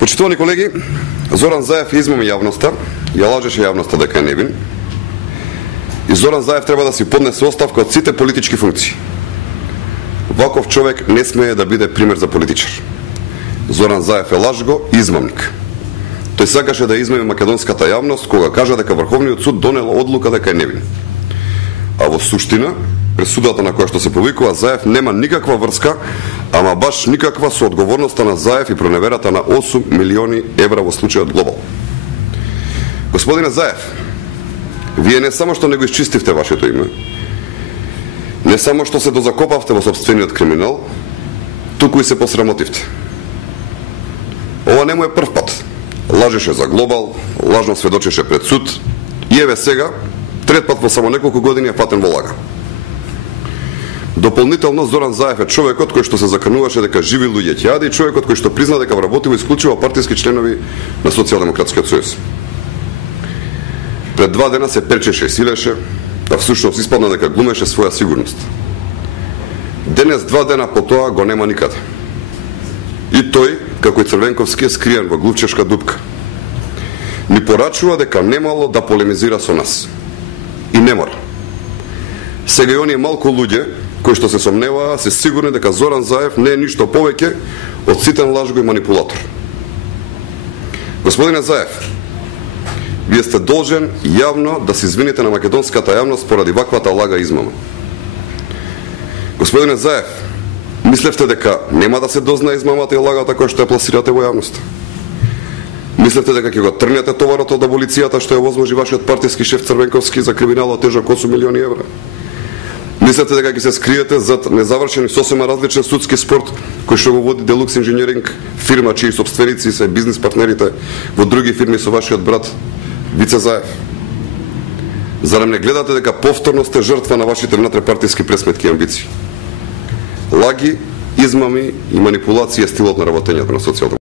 Почитувани колеги, Зоран Заев измами јавноста, ја лажеше јавноста дека е невин. И Зоран Заев треба да си поднесе оставка од сите политички функции. Ваков човек не смее да биде пример за политичар. Зоран Заев е лажго и измамник. Тој сакаше да измами македонската јавност кога кажа дека Врховниот суд донел одлука дека е невин. А во суштина, пресудата на која што се повикува Заев нема никаква врска, ама баш никаква со одговорноста на Заев и проневерата на 8 милиони евра во случајот Глобал. Господине Заев, вие не само што не го исчистивте вашето име, не само што се дозакопавте во сопствениот криминал, туку и се посрамотивте. Ова не му е прв пат. Лажеше за Глобал, лажно сведочеше пред суд и еве сега, трет пат во само неколку години е фатен во лага. Дополнително, Зоран Заев е човекот кој што се закануваше дека живи луѓе ќе јаде и човекот кој што призна дека вработил исклучиво партиски членови на Социјалдемократскиот сојуз. Пред 2 дена се перчеше и силеше, а всушност испадна дека глумеше своја сигурност. Денес, 2 дена по тоа, го нема никаде. И тој, како и Црвенковски, е скриен во глувчешка дупка. Ни порачува дека немало да полемизира со нас. И не мора. Сега и оние малку луѓе кои што се сомневаа, се сигурни дека Зоран Заев не е ништо повеќе од ситен лажго и манипулатор. Господине Заев, вие сте должен јавно да се извините на македонската јавност поради ваквата лага и измама. Господине Заев, мислевте дека нема да се дознае измамата и лагата која што ја пласирате во јавност? Мислевте дека ќе го трнете товарот од аболицијата што ја возможи вашиот партиски шеф Црвенковски за криминалот тежок 8 милиони евра? Мислете дека ќе се скриете зад незавршен и сосема различен судски спорт кој што го води Делукс Инженеринг, фирма чии сопственици се бизнис партнерите во други фирми со вашиот брат Вице Заев? Зарем не гледате дека повторно сте жртва на вашите внатре-партиски пресметки и амбиции? Лаги, измами и манипулација е стилот на работењето на социјалдемократите.